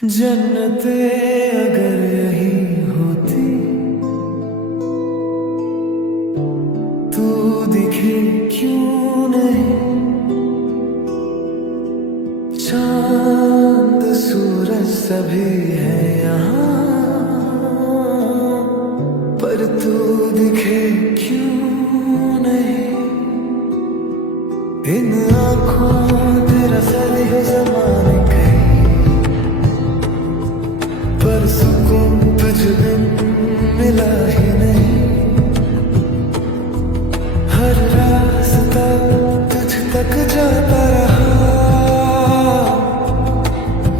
जन्नतें अगर यही होती, तू दिखे क्यों नहीं। चांद सूरज सभी है यहाँ, पर तू दिखे क्यों नहीं। इन आँखों तेरा सदियों ज़माने पर सुकून तुझ बिन मिला ही नहीं। हर रास्ता तुझ तक जाता रहा,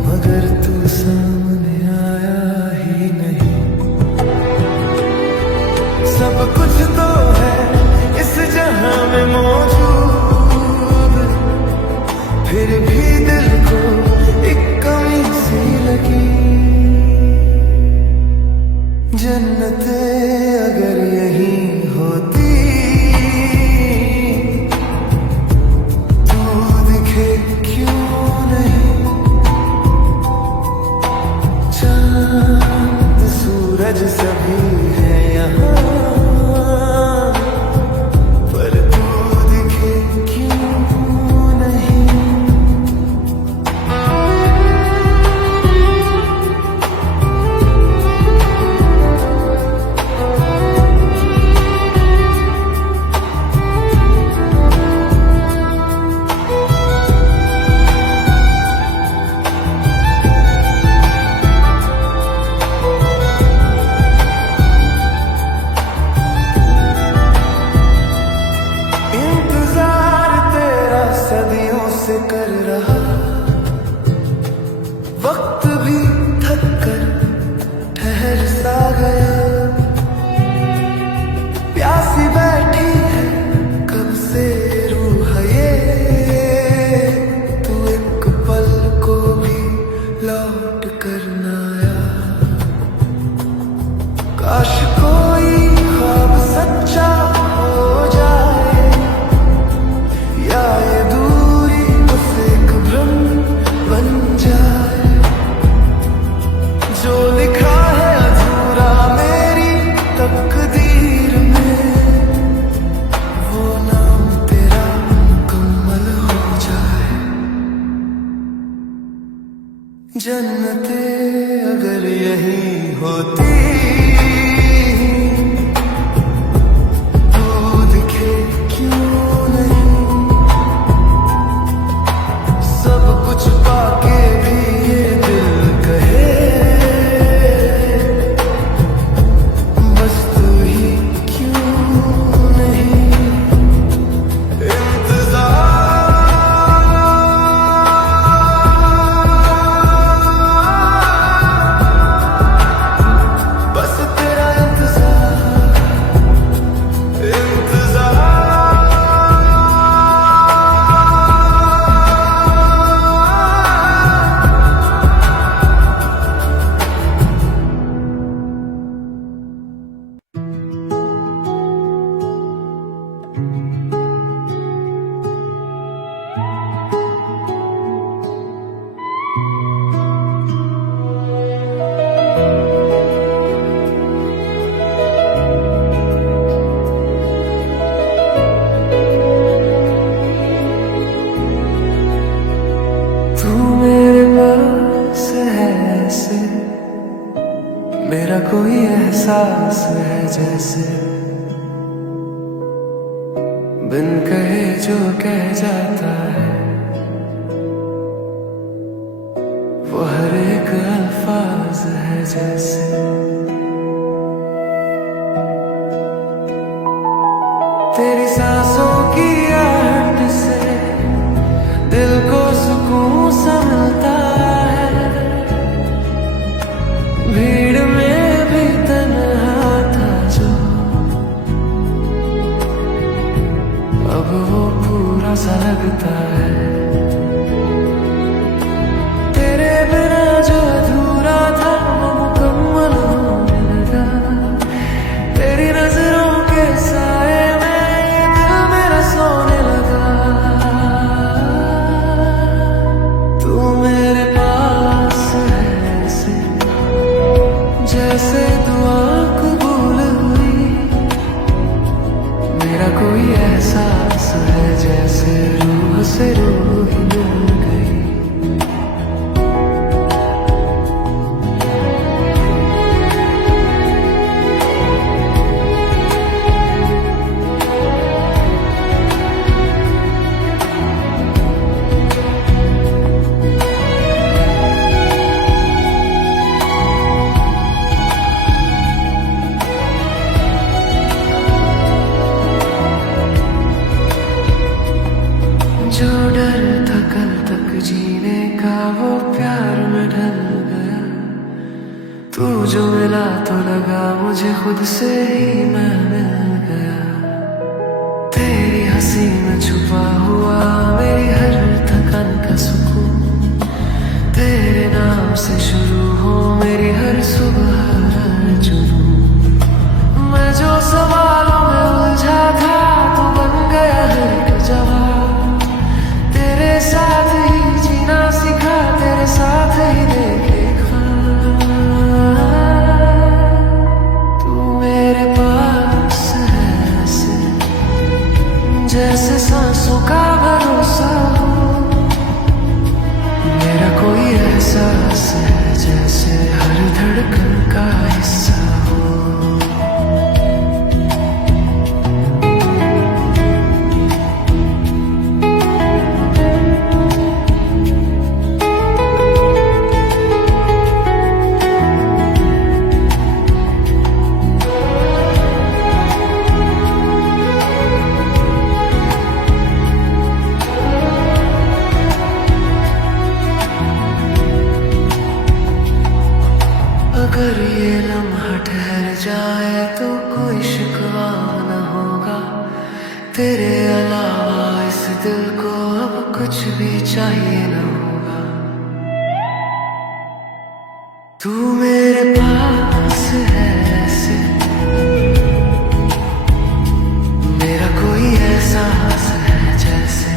मगर तू सामने आया ही नहीं। सब कुछ तो है इस जहां में मौजूद, फिर भी दिल को एक कमी सी लगी। जन्नतें अगर यही होती, तू दिखे क्यों नहीं। चांद सूरज सभी है यहाँ, पर तू दिखे क्यों नहीं। सदियों से कर रहा, वक्त भी थक कर ठहर सा गया। प्यासी बैठी है कब से रूह ये, तू एक पल को भी लौट कर ना आया। काश कोई ख्वाब सच्चा हो जाए, या ये दूरी बस एक भ्रम बन जाए। जो लिखा है अधूरा मेरी तकदीर में, वो नाम तेरा मुकम्मल हो जाए। जन्नतें अगर यही होती, पाके भी ये दिल कहे, बस तू ही क्यों नहीं। इंतजार, बस तेरा इंतजार, इंतजार। मेरा कोई एहसास है जैसे बिन कहे जो कह जाता है, वो हर एक अल्फाज है जैसे। तेरी सांसों की आहट से दिल को सुकून सा मिलता है। भीड़ में भी तन्हा था जो, अब वो पूरा सा लगता है। तेरे बिना जो अधूरा था वो मुकम्मल होने लगा। तेरी नजरों के साए में दिल जो मिला तो लगा मुझे खुद से ही मैं मिल गया। तेरी हंसी में छुपा हुआ मेरी हर थकान का सुकून, तेरे नाम से शुरू हो मेरी हर सुबह हर जुनून। मैं जो सवालों में उलझा था तू बन गया हर एक जवाब। तेरे साथ ही जीना सीखा, तेरे साथ ही देखे ख्वाब। तू मेरे पास है ऐसे जैसे सांसों का भरोसा हो। मेरा कोई एहसास है जैसे हर धड़कन का हिस्सा हो। अगर ये लम्हा ठहर जाए तो कोई शिकवा न होगा। तेरे अलावा इस दिल को अब कुछ भी चाहिए न होगा। तू मेरे पास है ऐसे मेरा कोई एहसास है जैसे।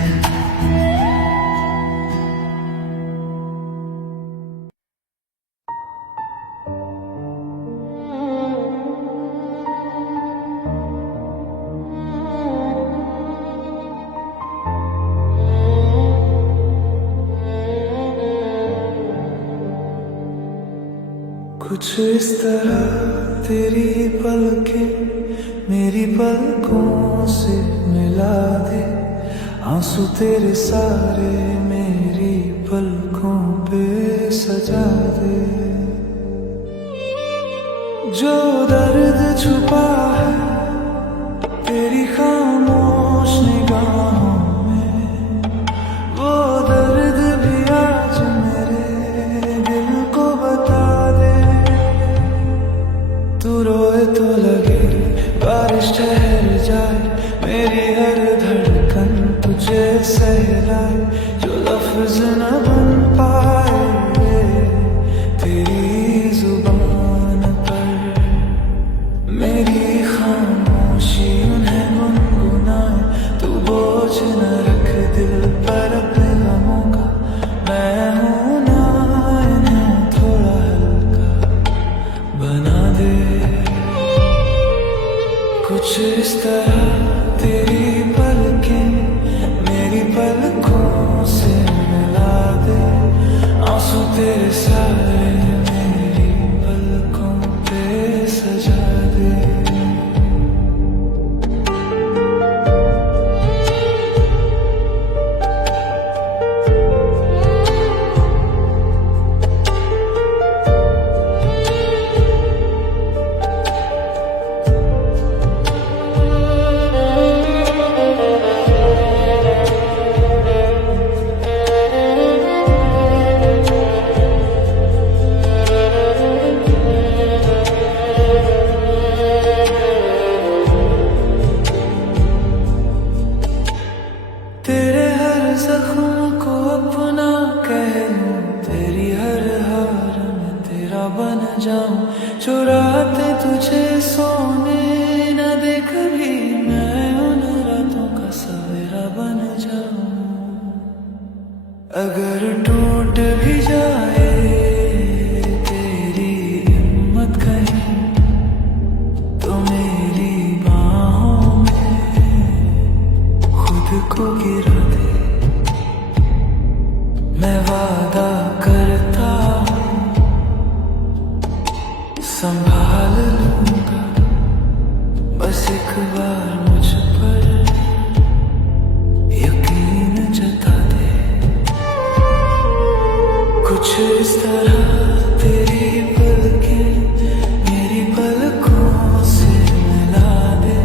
कुछ इस तरह तेरी पलकें मेरी पलकों से मिला दे। आंसू तेरे सारे मेरी पलकों पे सजा दे। जो दर्द छुपा है तेरी खामोश निगाहों में, वो दर्द भी आज मेरे दिल को बता दे। तू रोए तो लगे बारिश ठहर जाए, मेरी हर धड़कन तुझे सहलाए। जो लफ्ज न बन पाए तेरी जुबान पर, मेरी खामोशी उन्हें गुनगुनाए। तू बोझ न रख दिल पर अपने गमों का, मैं हूं ना इन्हें थोड़ा हल्का बना दे। कुछ इस तरह तेरी पलकें मेरी पलकों से मिला दे। आंसू तेरे सारे मेरी पलकों पे सजा दे। तेरे हर जख्म को अपना कह लूं, तेरी हर हार में तेरा बन जाऊं। चुराते तुझे सोने न दे कभी, मैं उन रातों का सवेरा बन जाऊं। अगर टूट भी जाए तेरी हिम्मत कहीं, तो मेरी बाहों में खुद को गिरा दे। मैं वादा करता हूँ संभाल लूंगा, बस एक बार मुझ पर यकीन जता दे। कुछ इस तरह तेरी पलकें मेरी पलकों से मिला दे।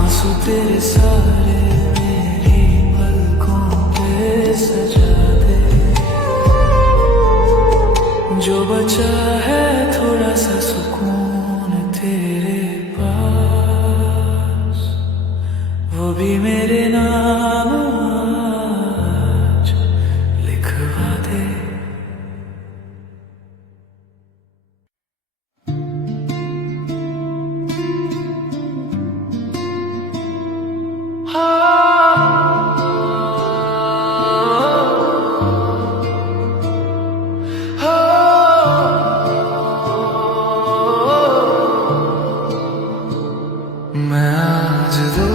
आंसू तेरे सारे मेरी पलकों पे सजा दे। जो बचा है थोड़ा सा सुकून तेरे पास, वो भी मेरे नाम आज लिखवा दे। मैं आज दो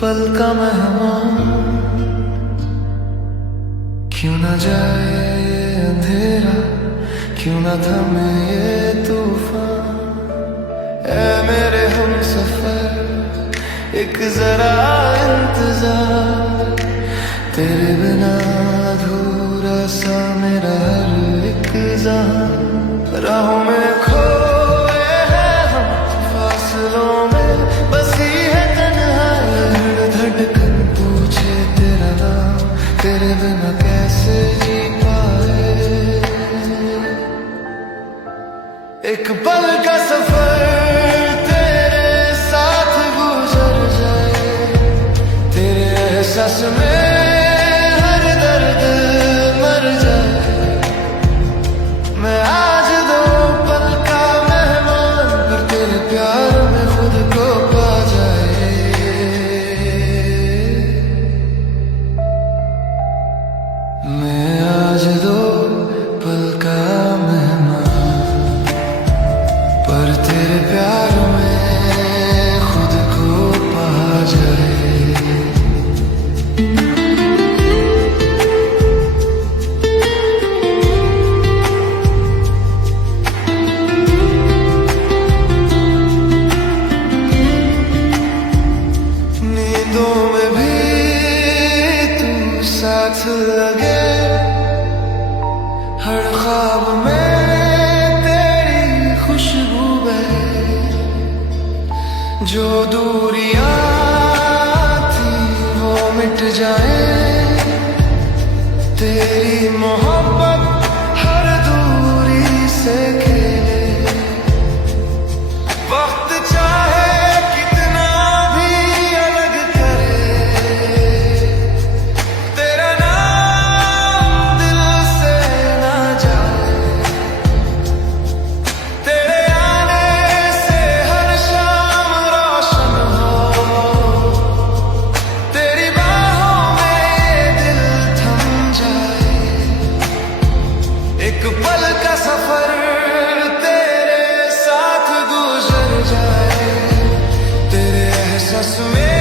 पल का मेहमान, क्यों ना जाए ये अंधेरा, क्यों ना थमे ये तूफान। ऐ मेरे हम सफर एक जरा इंतजार, तेरे बिना अधूरा सा मेरा हर एक जहां। राहों में खोए हैं हम, फासलों में बसी है तन्हाई। धड़कन पूछे तेरा नाम, तेरे बिना कैसे जी पाए। एक पल का सफर तेरे साथ गुजर जाए, तेरे एहसास में हर दर्द मर जाए। मैं आज दो पल का मेहमान, पर तेरे प्यार में खुद को पा जाए। मैं आज दो पल का मेहमान, पर तेरे प्यार में खुद को पा जाए। नींदों में भी तू साथ लगे, हर ख्वाब में तेरी खुशबू बहे। जो दूरियां थी वो मिट जाए, तेरी मोहब्बत हर दूरी से खेले। वक्त चाहे कितना भी अलग करे, तेरा नाम दिल से ना जाए। तेरे आने से हर शाम रोशन हो, तेरी बाहों में ये दिल थम जाए। एक पल का सफर तेरे साथ गुजर जाए, तेरे एहसास में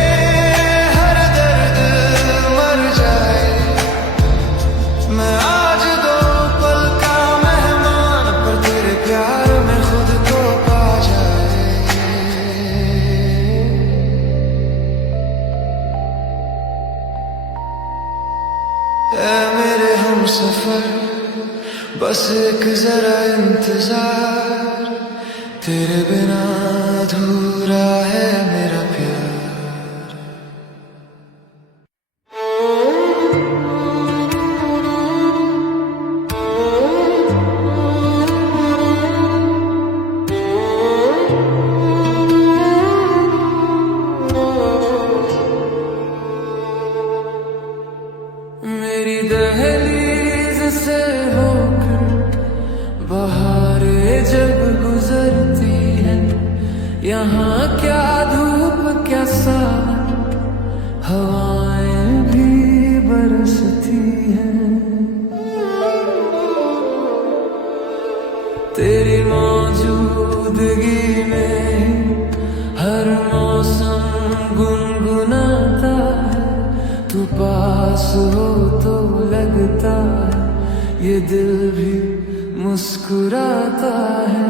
हर दर्द मर जाए। मैं आज दो पल का मेहमान, पर तेरे प्यार में खुद को पा जाए। ऐ मेरे हम सफर बस एक जरा इंतजार, तेरे बिना अधूरा है मेरा प्यार। मेरी दहलीज से होकर बहारें जब गुजरती है, यहाँ क्या धूप क्या सावन, हवाएं भी बरसती हैं। तेरी मौजूदगी में हर मौसम गुनगुनाता है। तू पास हो तो लगता है ये दिल भी मुस्कुराता है।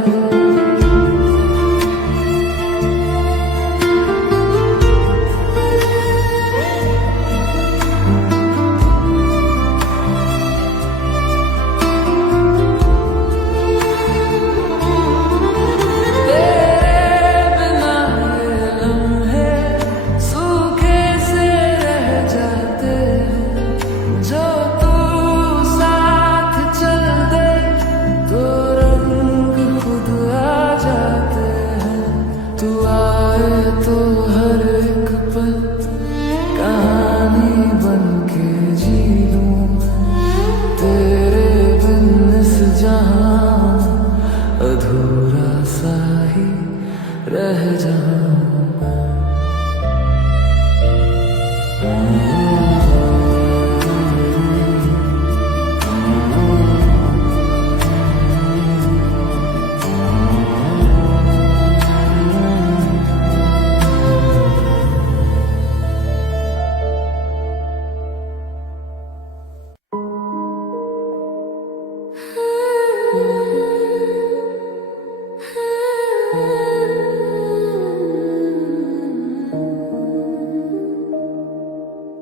जो तू साथ चल दे तो रंग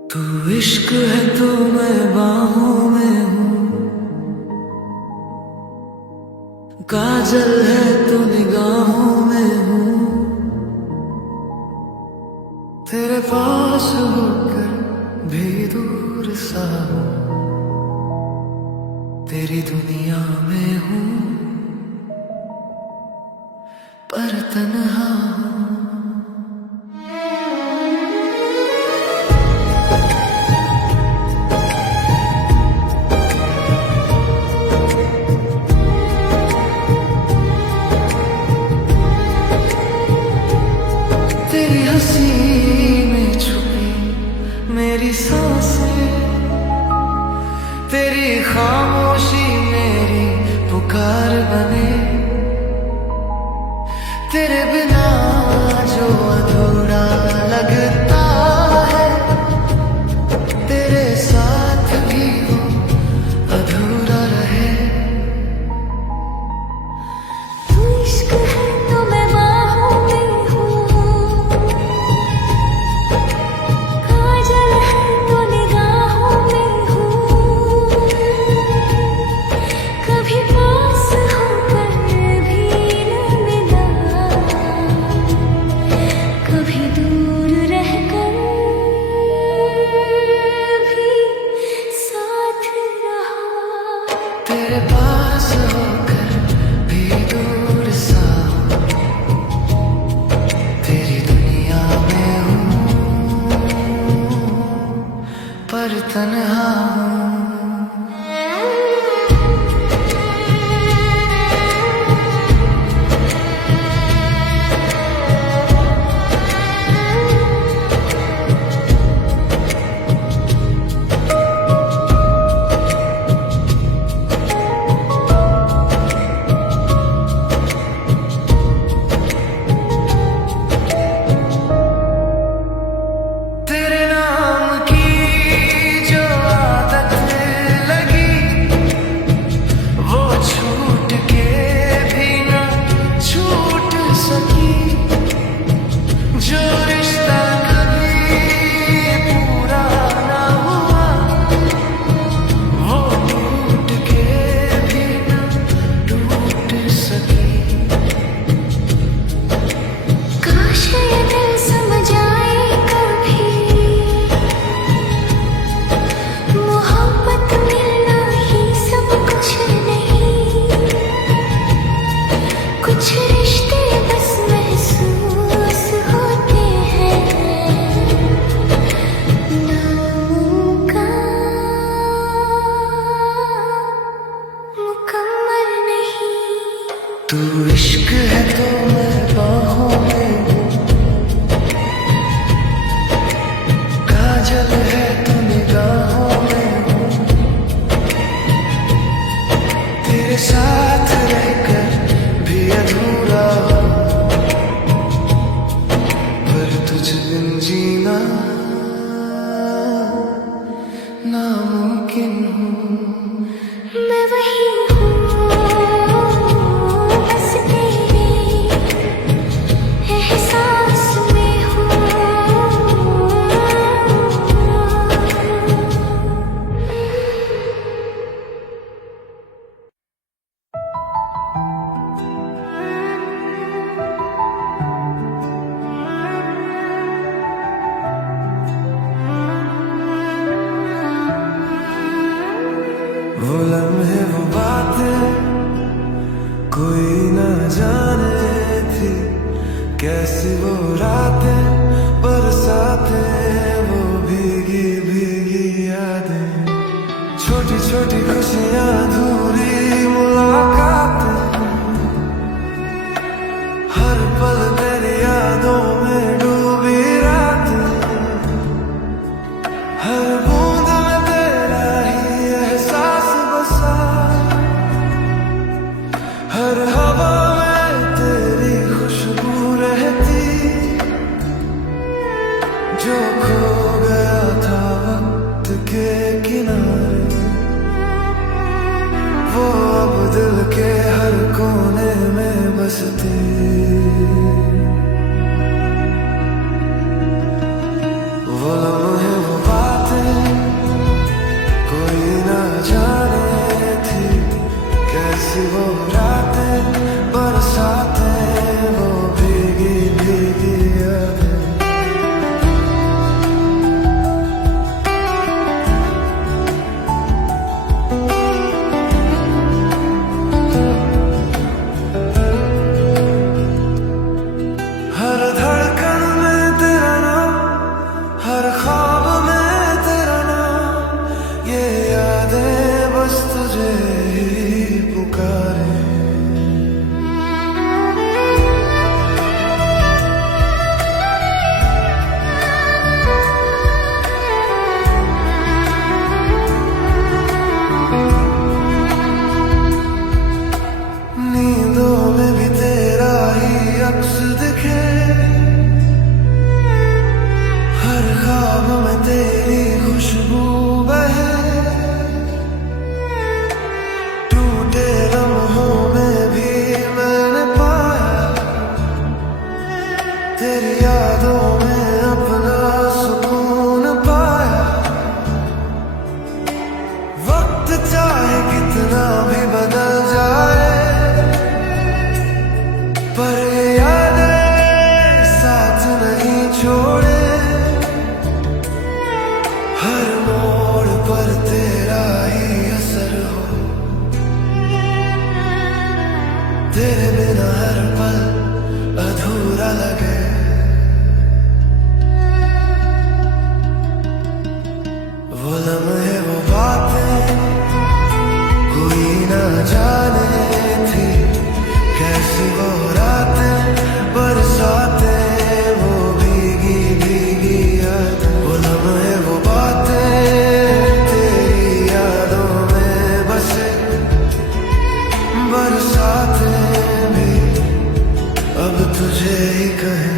तू इश्क है तो मैं बाहों में हूँ, काजल है तो निगाहों में हूँ। तेरे पास होकर भी दूर सा हूँ, तेरी दुनिया में हूँ पर तन्हा हूँ। तेरी हंसी में छुपी मेरी सांसें, तेरी खामोशी मेरी पुकार बने। तेरे बिना जो अधूरा लगता है, तेरे साथ भी वो अधूरा रहे। तू इश्क है तो मैं बाहों में हूँ, काजल है तो निगाहों में हूँ। कभी पास होकर भी न मिला, कभी दूर रहकर भी साथ रहा। तेरे पास होकर भी दूर सा हूँ, तेरी दुनिया में हूँ पर तन्हा हूँ। तेरे नाम की जो आदत लगी, वो छूट के भी ना छूट सकी। जो रिश्ता कभी पूरा ना हुआ, वो टूट के भी ना टूट सकी। काश ये दिल समझ आए कभी, मोहब्बत मिलना ही सब कुछ नहीं। कुछ रिश्ते बस महसूस होते हैं, नामुमकिन मुकम्मल नहीं। तू इश्क है तो मैं बाहों में हूँ, काजल है तो निगाहों में हूँ। तेरे साथ रहकर भी अधूरा हूँ, पर तुझ बिन जीना नामुमकिन हूँ। मैं वही हूँ बस तेरे एहसास में हूँ। वो लम्हे वो बातें कोई न जाने थी, कैसी वो रातें बरसातें, वो भीगी भीगी यादें। छोटी छोटी खुशियां अधूरी मुलाकातें, हर पल तेरी यादों में डूबी रातें। हर बूंद में तेरा ही एहसास बसा, हर हवा में तेरी खुशबू रहती। बरसती। वो लम्हे वो बातें कोई ना जाने थी, कैसी वो रातें बरसातें वो भीगी भीगी यादें। हर धड़कन में तेरा नाम, हर ख्वाब में तेरा नाम, ये यादें बस तुझे ही पुकारे। नींदों में भी तेरा ही अक्स दिखे, हर ख्वाब में तेरी खुशबू बहे। टूटे लम्हों में भी मैंने पाया, तेरी यादों में अपना सुकून पाया। वक्त चाहे कितना भी बदल जाए, पर ये यादें साथ नहीं छोड़े। हर मोड़ पर तेरा ही असर हो, तेरे बिना हर पल अधूरा लगे। वो लम्हे वो बातें कोई ना जाने थी, कैसी वो रातें बरसातें वो भीगी भीगी यादें। वो लम्हे वो बातें तेरी यादों में बसे, बरसातें भी अब तुझे ही कहें।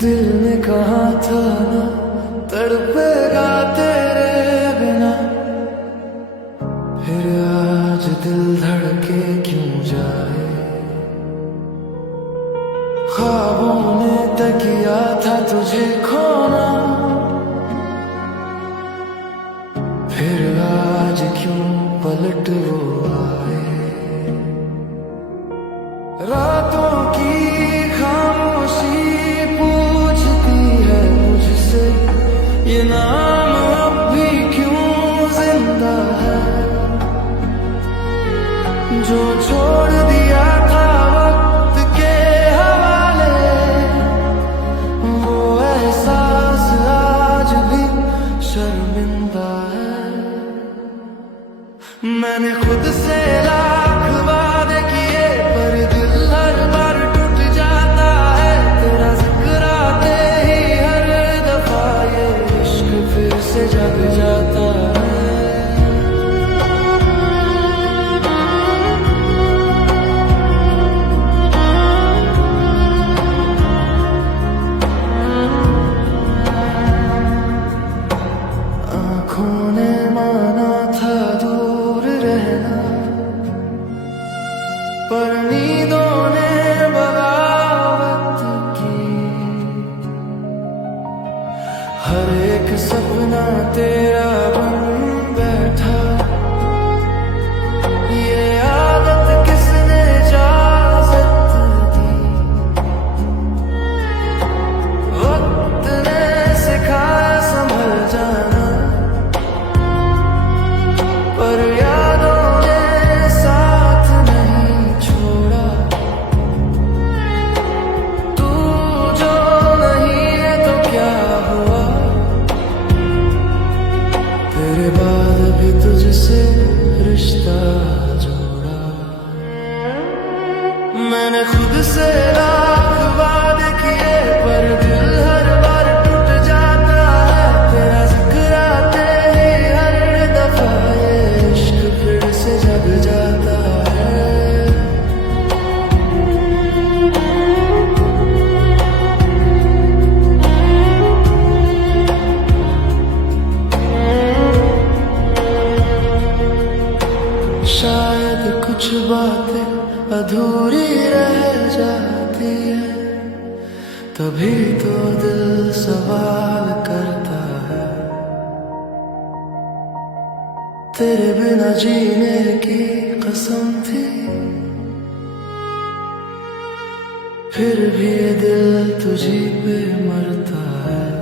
दिल ने कहा था ना तड़पेगा तेरे बिना, फिर आज दिल धड़के क्यों जाए। ख्वाबों ने तय किया था तुझे खोना, फिर आज क्यों पलट वो आए। रातों की खामोशी पूछती है मुझसे, ये नाम अब भी क्यों जिंदा है। जो छोड़ दिया था वक्त के हवाले, वो एहसास आज भी शर्मिंदा है। मैंने खुद से लाख वादे किए, पर दिल हर बार टूट जाता है। तेरा जिक्र आते ही हर दफा ये इश्क फिर से जग जाता है। आँखों ने माना था दूर रहना, पर नींदों ने बगावत की। हर एक सपना तेरा बन बैठा, ये आदत किसने इजाजत दी। वक्त ने सिखाया संभल जाना, पर यादों ने साथ नहीं छोड़ा। तू जो नहीं है तो क्या हुआ, तेरे बाद भी तुझसे रिश्ता जोड़ा। मैंने खुद से लाख वादे किए, तभी तो दिल सवाल करता है, तेरे बिना जीने की कसम थी, फिर भी दिल तुझी पे मरता है।